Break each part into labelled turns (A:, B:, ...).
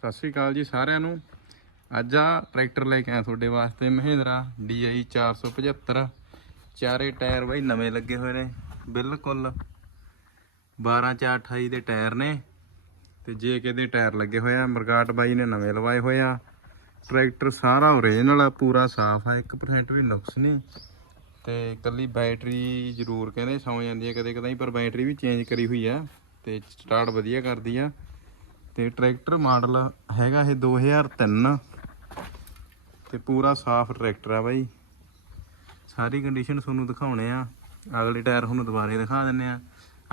A: ਸਤਿ ਸ਼੍ਰੀ ਅਕਾਲ ਜੀ ਸਾਰਿਆਂ ਨੂੰ। ਅੱਜ ਆ ਟਰੈਕਟਰ ਲੈ ਕੇ ਆਇਆ ਤੁਹਾਡੇ ਵਾਸਤੇ ਮਹਿੰਦਰਾ DI 475 ਚਾਰੇ ਟਾਇਰ ਬਾਈ ਨਵੇਂ ਲੱਗੇ ਹੋਏ ਨੇ, ਬਿਲਕੁਲ। 12 4 28 ਦੇ ਟਾਇਰ ਨੇ ਤੇ JK ਦੇ ਟਾਇਰ ਲੱਗੇ ਹੋਏ ਆ, ਮਰਗਾਟ ਬਾਈ ਨੇ ਨਵੇਂ ਲਵਾਏ ਹੋਏ ਆ। ਟਰੈਕਟਰ ਸਾਰਾ ਓਰੀਜਨਲ ਆ, ਪੂਰਾ ਸਾਫ਼ ਆ 1% ਵੀ ਨੁਕਸ ਨਹੀਂ। ਤੇ ਕੱਲੀ ਬੈਟਰੀ ਜ਼ਰੂਰ ਕਹਿੰਦੇ ਸੌ ਜਾਂਦੀ ਹੈ ਕਦੇ ਕਦਾਈ ਪਰ ਬੈਟਰੀ ਵੀ ਚੇਂਜ ਕਰੀ ਹੋਈ ਆ ਤੇ ਸਟਾਰਟ ਵਧੀਆ ਕਰਦੀ ਆ। ਤੇ ਟਰੈਕਟਰ ਮਾਡਲ ਹੈਗਾ ਇਹ 2003 ਤੇ ਪੂਰਾ ਸਾਫ਼ ਟਰੈਕਟਰ ਆ ਬਾਈ। ਸਾਰੀ ਕੰਡੀਸ਼ਨ ਤੁਹਾਨੂੰ ਦਿਖਾਉਣੇ ਆ। ਅਗਲੇ ਟਾਇਰ ਤੁਹਾਨੂੰ ਦੁਬਾਰੇ ਦਿਖਾ ਦਿੰਨੇ ਆ।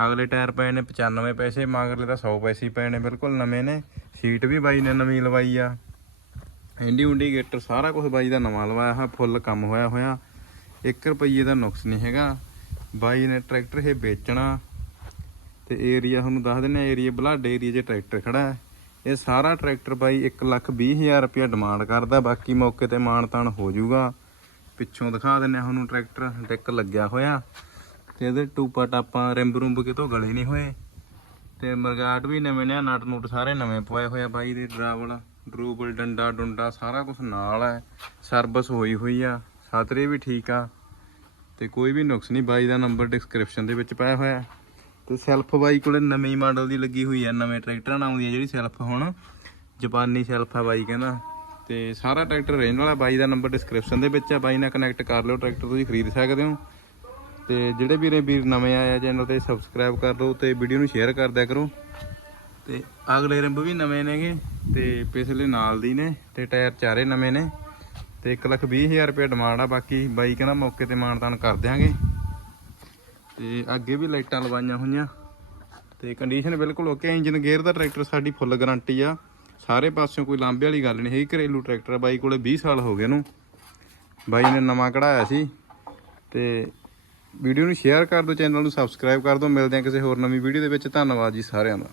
A: ਅਗਲੇ ਟਾਇਰ ਪਏ ਨੇ 95 ਪੈਸੇ, ਮਗਰਲੇ ਤਾਂ 100 ਪੈਸੇ ਪਏ ਨੇ, ਬਿਲਕੁਲ ਨਵੇਂ ਨੇ। ਸੀਟ ਵੀ ਬਾਈ ਨੇ ਨਵੀਂ ਲਵਾਈ ਆ। ਇੰਡੀ ਇੰਡੀਕੇਟਰ ਸਾਰਾ ਕੁਝ ਬਾਈ ਦਾ ਨਵਾਂ ਲਵਾਇਆ ਹੋਇਆ, ਫੁੱਲ ਕੰਮ ਹੋਇਆ ਹੋਇਆ। 1 ਰੁਪਈਏ ਦਾ ਨੁਕਸ ਨਹੀਂ ਹੈਗਾ। ਬਾਈ ਨੇ ਟਰੈਕਟਰ ਇਹ ਵੇਚਣਾ। ਤੇ ਏਰੀਆ ਤੁਹਾਨੂੰ ਦੱਸ ਦਿੰਨੇ ਏਰੀਆ ਬਲਾਡੇ ਏਰੀਆ 'ਚ ਟਰੈਕਟਰ ਖੜਾ ਹੈ। ਇਹ ਸਾਰਾ ਟਰੈਕਟਰ ਬਾਈ 120000 ਰੁਪਇਆ ਡਿਮਾਂਡ ਕਰਦਾ, ਬਾਕੀ ਮੌਕੇ ਤੇ ਮਾਨ ਤਾਨ ਹੋ ਜਾਊਗਾ। ਪਿੱਛੋਂ ਦਿਖਾ ਦਿੰਨੇ ਆ ਤੁਹਾਨੂੰ ਟਰੈਕਟਰ ਡੈਕ ਲੱਗਿਆ ਹੋਇਆ। ਤੇ ਇਹਦੇ ਟੂਪਾ ਟਾਪਾਂ ਰਿੰਬ ਰੁੰਬ ਕਿਤੋਂ ਗਲੇ ਨਹੀਂ ਹੋਏ। ਤੇ ਮਰਗਾਟ ਵੀ ਨਵੇਂ ਨੇ ਨਟ ਨੂਟ ਸਾਰੇ ਨਵੇਂ ਪਵਾਏ ਹੋਏ ਆ ਬਾਈ ਦੇ, ਡਰਾਵਲ ਡਰੂਬਲ ਡੰਡਾ, ਡੁੰਡਾ ਸਾਰਾ ਕੁਝ ਨਾਲ ਹੈ। ਸਰਵਿਸ ਹੋਈ ਹੋਈ ਆ, ਸਾਤਰੇ ਵੀ ਠੀਕ ਆ। ਤੇ ਕੋਈ ਵੀ ਨੁਕਸ ਨਹੀਂ, ਬਾਈ ਦਾ ਨੰਬਰ ਡਿਸਕ੍ਰਿਪਸ਼ਨ ਦੇ ਵਿੱਚ ਪਾਇਆ ਹੋਇਆ। ਤੇ ਸੈਲਫ ਬਾਈ ਕੋਲੇ ਨਵੇਂ ਮਾਡਲ ਦੀ ਲੱਗੀ ਹੋਈ ਆ, ਨਵੇਂ ਟਰੈਕਟਰਾਂ ਨਾਲ ਆਉਂਦੀ ਹੈ ਜਿਹੜੀ ਸੈਲਫ ਹੁਣ। ਜਾਪਾਨੀ ਸੈਲਫ ਆ ਬਾਈ ਕਹਿੰਦਾ। ਤੇ ਸਾਰਾ ਟਰੈਕਟਰ ਰੇਂਜ ਵਾਲਾ ਬਾਈ ਦਾ ਨੰਬਰ ਡਿਸਕ੍ਰਿਪਸ਼ਨ ਦੇ ਵਿੱਚ ਆ। ਬਾਈ ਨਾਲ ਕਨੈਕਟ ਕਰ ਲਿਓ ਟਰੈਕਟਰ ਤੁਸੀਂ ਖਰੀਦ ਸਕਦੇ ਹੋ। ਤੇ ਜਿਹੜੇ ਵੀਰੇ ਵੀਰ ਨਵੇਂ ਆਏ ਆ ਚੈਨਲ ਤੇ ਸਬਸਕ੍ਰਾਈਬ ਕਰ ਲਓ ਤੇ ਵੀਡੀਓ ਨੂੰ ਸ਼ੇਅਰ ਕਰ ਦਿਆ ਕਰੋ। ਤੇ ਅਗਲੇ ਰਿੰਬ ਵੀ ਨਵੇਂ ਨੇਗੇ ਤੇ ਪਿਛਲੇ ਨਾਲ ਦੀ ਨੇ ਤੇ ਟਾਇਰ ਚਾਰੇ ਨਵੇਂ ਨੇ। ਤੇ 120000 ਰੁਪਏ ਡਿਮਾਂਡ ਆ, ਬਾਕੀ ਬਾਈ ਕਹਿੰਦਾ ਮੌਕੇ ਤੇ ਮਾਨਤਾਨ ਕਰ ਦਿਆਂਗੇ। ਤੇ ਅੱਗੇ ਵੀ ਲਾਈਟਾਂ ਲਵਾਈਆਂ ਹੋਈਆਂ। ਤੇ ਕੰਡੀਸ਼ਨ ਬਿਲਕੁਲ ਓਕੇ ਇੰਜਨ ਗੇਅਰ ਦਾ ਟਰੈਕਟਰ ਸਾਡੀ ਫੁੱਲ ਗਾਰੰਟੀ ਆ। ਸਾਰੇ ਪਾਸਿਓਂ ਕੋਈ ਲਾਂਬੇ ਵਾਲੀ ਗੱਲ ਨਹੀਂ ਹੈਗੀ। ਘਰੇਲੂ ਟਰੈਕਟਰ ਆ। ਬਾਈ ਕੋਲੇ 20 ਸਾਲ ਹੋ ਗਏ ਨੂੰ ਬਾਈ ਨੇ ਨਵਾਂ ਕਢਾਇਆ ਸੀ। ਤੇ ਵੀਡੀਓ ਨੂੰ ਸ਼ੇਅਰ ਕਰ ਦਿਓ ਚੈਨਲ ਨੂੰ ਸਬਸਕ੍ਰਾਈਬ ਕਰ ਦਿਓ। ਮਿਲਦੇ ਹਾਂ ਕਿਸੇ ਹੋਰ ਨਵੀਂ ਵੀਡੀਓ ਦੇ ਵਿੱਚ। ਧੰਨਵਾਦ ਜੀ ਸਾਰਿਆਂ ਦਾ।